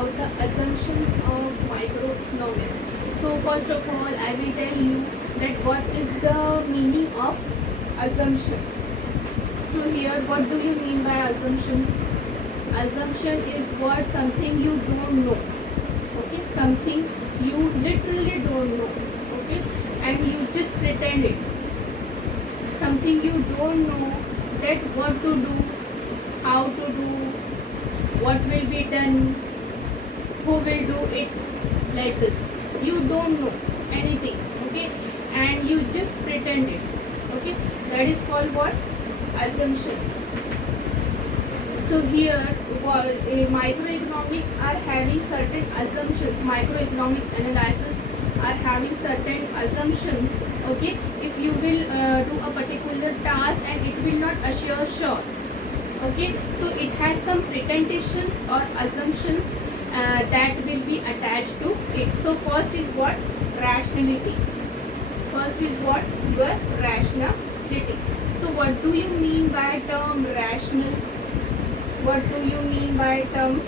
about the assumptions of microeconomics. So first of all, I will tell you that what is the meaning of assumptions. So here, what do you mean by assumptions? Assumption is what something you don't know. Okay, something you literally don't know. Okay, and you just pretend it. Something you don't know that what to do, how to do, what will be done, who will do it, like this. You don't know anything, okay, and you just pretend it, okay. That is called what? Assumptions. So here, microeconomics are having certain assumptions. Microeconomics analysis are having certain assumptions, okay. If you will do a particular task and it will not assure sure, okay, so it has some pretensions or assumptions that will be attached to it. So first is what? Rationality. First is what? Your rationality. So what do you mean by term rational? What do you mean by term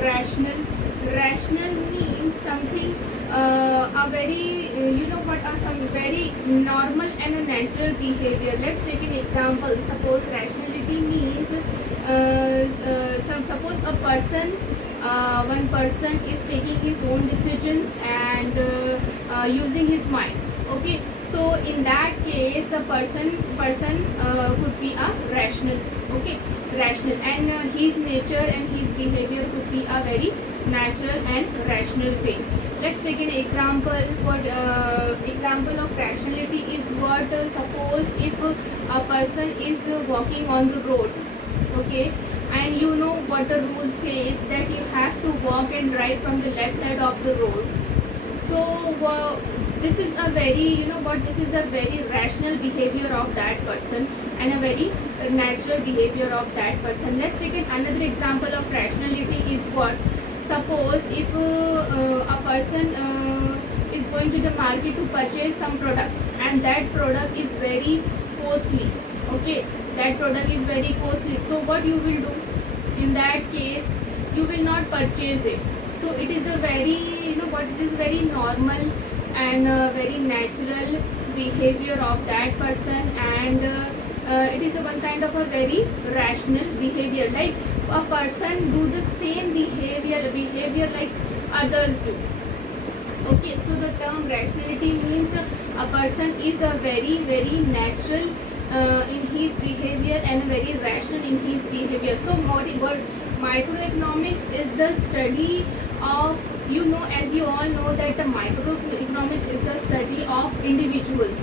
rational? Rational means something a very what are some very normal and a natural behavior. Let's take an example. Suppose rationality means suppose a person, one person is taking his own decisions and using his mind, okay. So in that case the person could be a rational, okay, rational, and his nature and his behavior could be a very natural and rational thing. Let's take an example. What example of rationality is what? Suppose if a person is walking on the road, okay, and you know what the rule says that you have to walk and drive from the left side of the road. So this is a very, this is a very rational behavior of that person and a very natural behavior of that person. Let's take another example of rationality is what? Suppose if a person is going to the market to purchase some product and that product is very costly, okay, that product is very costly. So what you will do in that case? You will not purchase it. So it is a very, it is very normal and very natural behavior of that person, and it is one kind of a very rational behavior. Like a person do the same behavior like others do, okay. So the term rationality means a person is a very natural in his behavior and very rational in his behavior. So microeconomics is the study of, as you all know that the microeconomics is the study of individuals.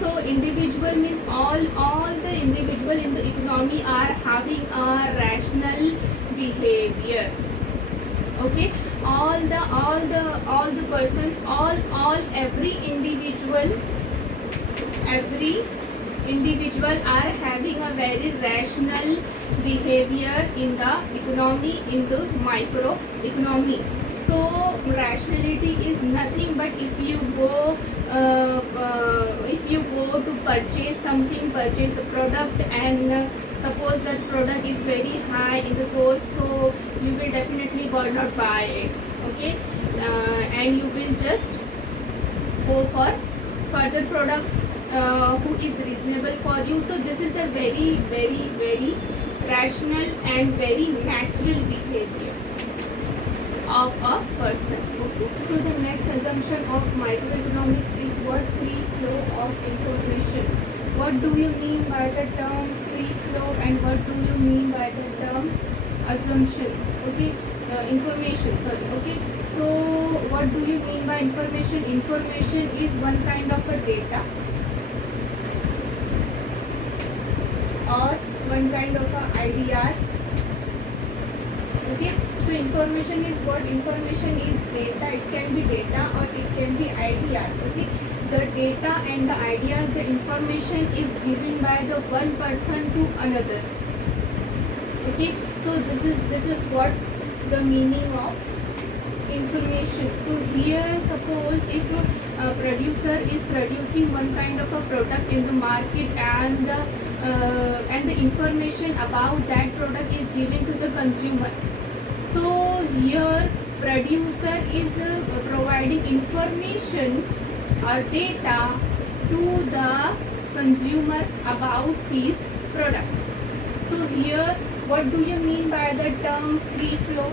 So individual means all the individual in the economy are having a rational behavior, okay. All the persons, every individual are having a very rational behavior in the economy, in the microeconomy. So rationality is nothing but if you go to purchase something, purchase a product, and suppose that product is very high in the cost, so you will definitely not buy it, okay, and you will just go for further products who is reasonable for you. So this is a very rational and very natural behavior of a person, okay. So the next assumption of microeconomics is what? Free flow of information. What do you mean by the term free flow and what do you mean by the term assumptions, okay, information, sorry, okay. So what do you mean by information? Information is one kind of a data or one kind of a ideas, okay. So information is what? Information is data. It can be data or it can be ideas, okay. The data and the ideas, the information is given by the one person to another, okay. So this is what the meaning of information. So here suppose if a producer is producing one kind of a product in the market and the information about that product is given to the consumer. So here producer is providing information or data to the consumer about his product. So here what do you mean by the term free flow?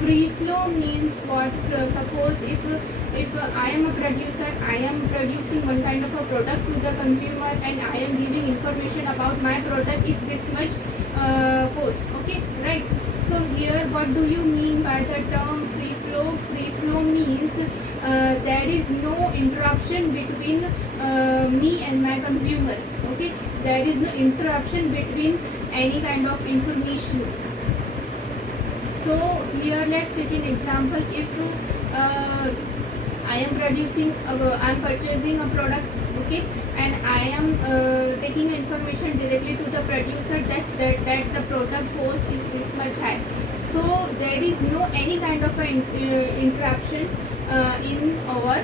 Free flow means what? Suppose if I am a producer, I am producing one kind of a product to the consumer and I am giving information about my product is this much cost. Okay, right? So here what do you mean by the term free flow? Free flow means there is no interruption between me and my consumer. Okay, there is no interruption between any kind of information. So here let's take an example. If I am purchasing a product, okay, and I am taking information directly to the producer that the product cost is this much high. So there is no any kind of interruption in our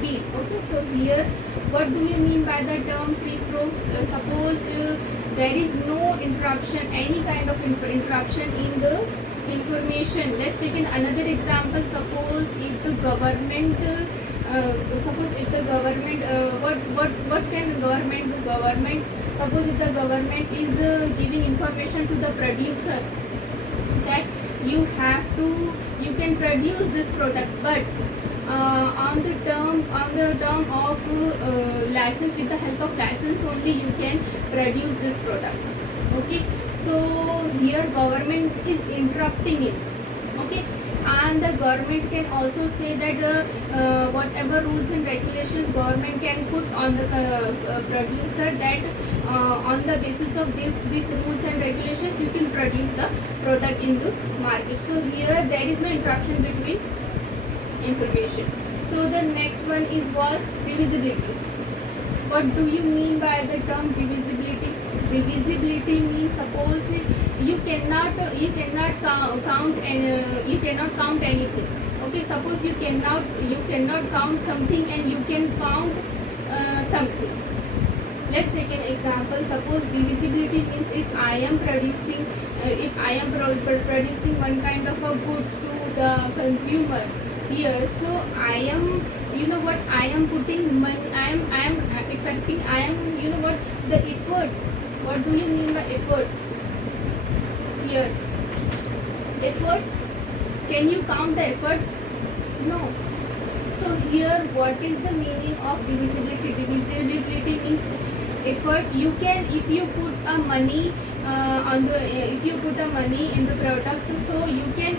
deal. Okay, so here what do you mean by the term free flow? Suppose there is no interruption, any kind of interruption in the information. Let's take another example. Suppose if the government what can the government do? Suppose if the government is giving information to the producer that you can produce this product, but on the term of license, with the help of license only you can produce this product. Okay, so here government is interrupting it. Okay, and the government can also say that whatever rules and regulations government can put on the producer, that on the basis of these rules and regulations you can produce the product in the market. So here there is no interruption between information. So the next one was divisibility. What do you mean by the term divisibility? Divisibility means suppose you cannot count anything. Okay, suppose you cannot count something and you can count something. Let's take an example. Suppose divisibility means if I am producing one kind of a goods to the consumer here, so I am putting money, I am affecting, the efforts. What do you mean by efforts? Here efforts, can you count the efforts? No. So here what is the meaning of divisibility? Divisibility means efforts. You can, if you put a money in the product, so you can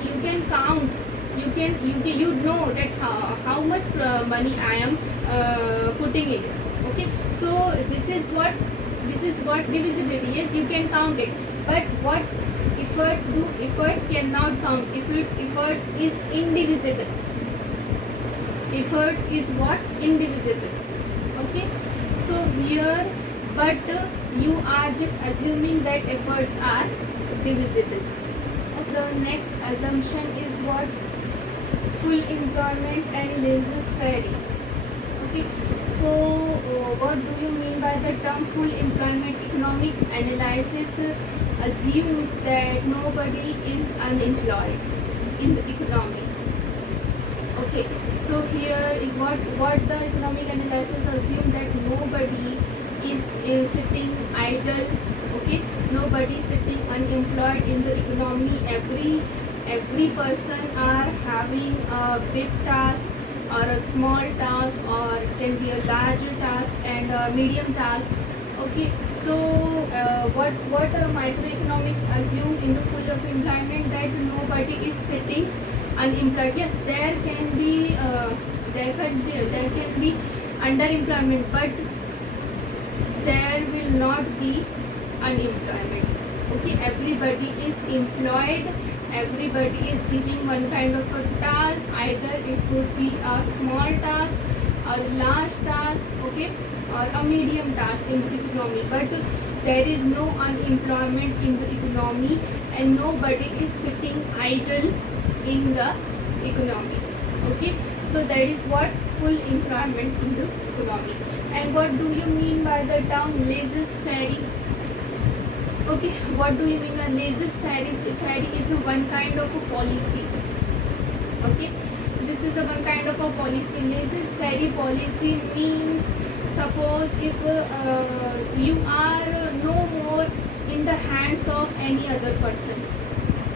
count, you know that how much money I am putting in. Okay, so this is what divisibility. Yes, you can count it, but what efforts do? Efforts cannot count. Efforts is indivisible. Efforts is what? Indivisible. Okay, so here, but you are just assuming that efforts are divisible. The next assumption is what? Full employment and laissez-faire. Okay, so what do you mean by the term full employment? Economics analysis assumes that nobody is unemployed in the economy. Okay, so here what the economic analysis assume, that nobody is sitting idle. Okay, nobody is sitting unemployed in the economy. Every person are having a big task or a small task, or it can be a larger task and a medium task. Okay, so what microeconomics assume in the full of employment, that nobody is sitting unemployed. Yes, there can be underemployment, but there will not be unemployment. Okay, everybody is employed. Everybody is giving one kind of a task, either it could be a small task, a large task, okay, or a medium task in the economy, but there is no unemployment in the economy and nobody is sitting idle in the economy. Okay, so that is what full employment in the economy. And what do you mean by the term laissez-faire? Okay, what do you mean by laissez-faire? Faire is one kind of a policy. Okay, this is a one kind of a policy. Laissez-faire policy means, suppose if you are no more in the hands of any other person,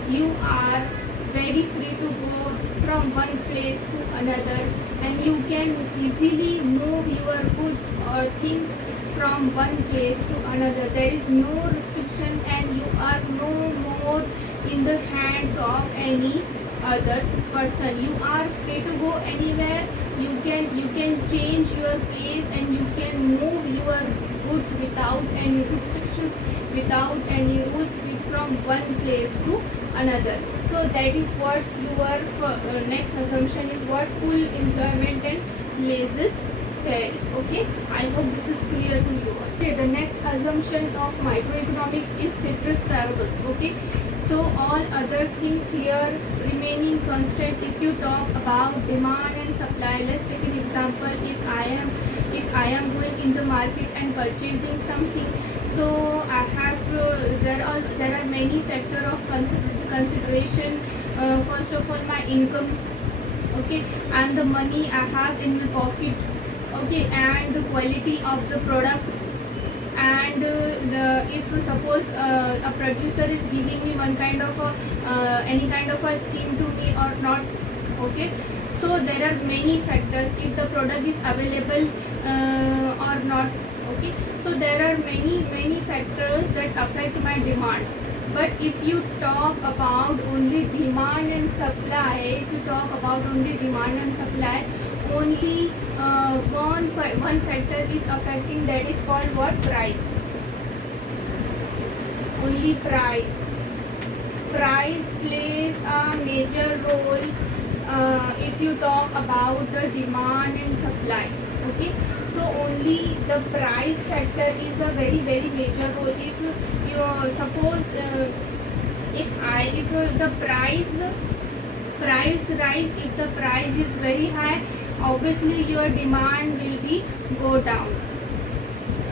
you are very free to go from one place to another, and you can easily move your goods or things from one place to another. There is no restriction and you are no more in the hands of any other person. You are free to go anywhere. You can change your place and you can move your goods without any restrictions, without any rules, from one place to another. So that is what your next assumption is, what full employment and laissez-faire. Okay, I hope this is clear to you. Okay, the next assumption of microeconomics is ceteris paribus. Okay, so all other things here remaining constant. If you talk about demand and supply, let's take an example. If I am going in the market and purchasing something, so I have there are many factors of consideration. First of all, my income, okay, and the money I have in my pocket, okay, and the quality of the product, and if suppose a producer is giving me one kind of any kind of a scheme to me or not, okay. So there are many factors, if the product is available or not, okay. So there are many factors that affect my demand. But if you talk about only demand and supply, only one factor is affecting, that is called what? Price. Only price. Price plays a major role if you talk about the demand and supply. Okay, so only the price factor is a very major role. If you suppose if the price rise, if the price is very high, obviously your demand will be go down.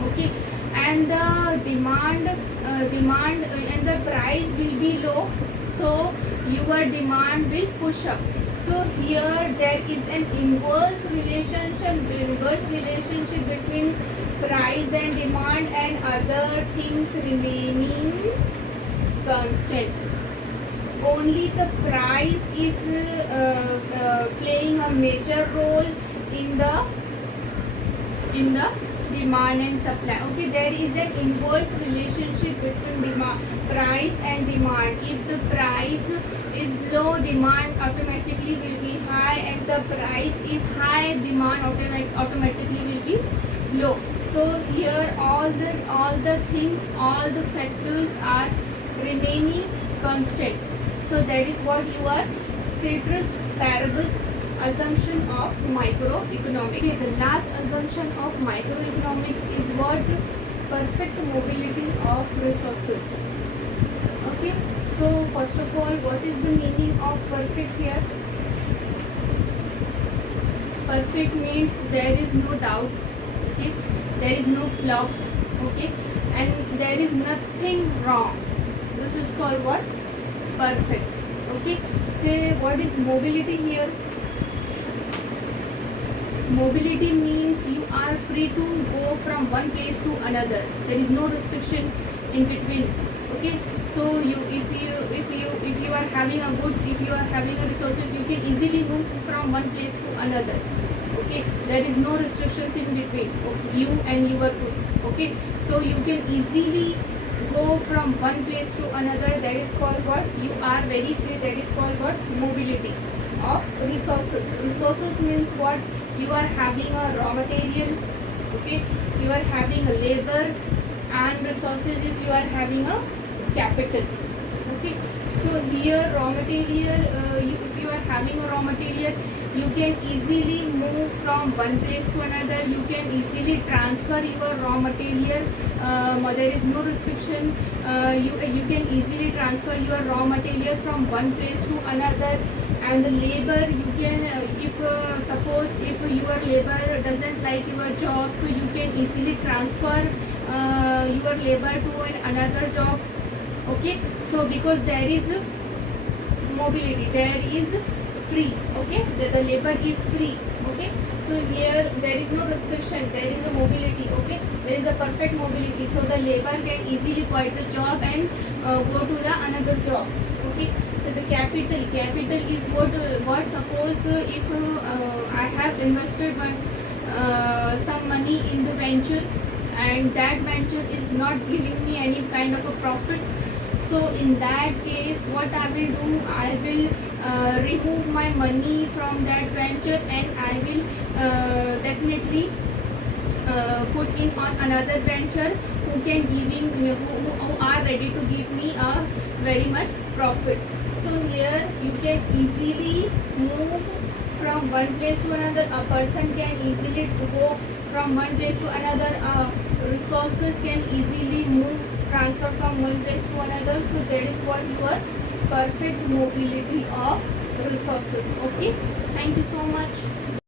Okay, and the demand and the price will be low, so your demand will push up. So here there is an inverse relationship between price and demand and other things remaining constant. Only the price is playing a major role in the demand and supply. Okay, there is an inverse relationship between price and demand. If the price is low, demand automatically will be high, and the price is high, demand automatically will be low. So here all the things, all the factors are remaining constant. So that is what your ceteris paribus assumption of microeconomics. Okay, the last assumption of microeconomics is what? Perfect mobility of resources. Okay, so first of all, what is the meaning of perfect here? Perfect means there is no doubt, okay, there is no flaw, okay, and there is nothing wrong. This is called what? Perfect. Okay, say what is mobility here? Mobility means you are free to go from one place to another. There is no restriction in between. Okay, so if you are having a goods, if you are having a resources, you can easily move from one place to another. Okay, there is no restrictions in between you and your goods. Okay, so you can easily go from one place to another. That is called what? You are very free. That is called what? Mobility of resources. Resources means what? You are having a raw material, okay, you are having a labor, and resources is you are having a capital. Okay, so here raw material, if you are having a raw material, you can easily move from one place to another. You can easily transfer your raw material. There is no restriction. You can easily transfer your raw material from one place to another, And the labor, you can if suppose if your labor doesn't like your job, so you can easily transfer your labor to another job. Okay, so because there is mobility, there is free. Okay, the labor is free. Okay, so here there is no restriction, there is a mobility. Okay, there is a perfect mobility, so the labor can easily quit the job and go to the another job. Okay, so the capital is what suppose if I have invested some money in the venture, and that venture is not giving me any kind of a profit. So in that case, what I will do, I will remove my money from that venture, and I will definitely put in on another venture who can giving who are ready to give me a very much profit. So here you can easily move from one place to another. A person can easily go from one place to another. Resources can easily move, transfer from one place to another. So that is what your perfect mobility of resources. Okay, thank you so much.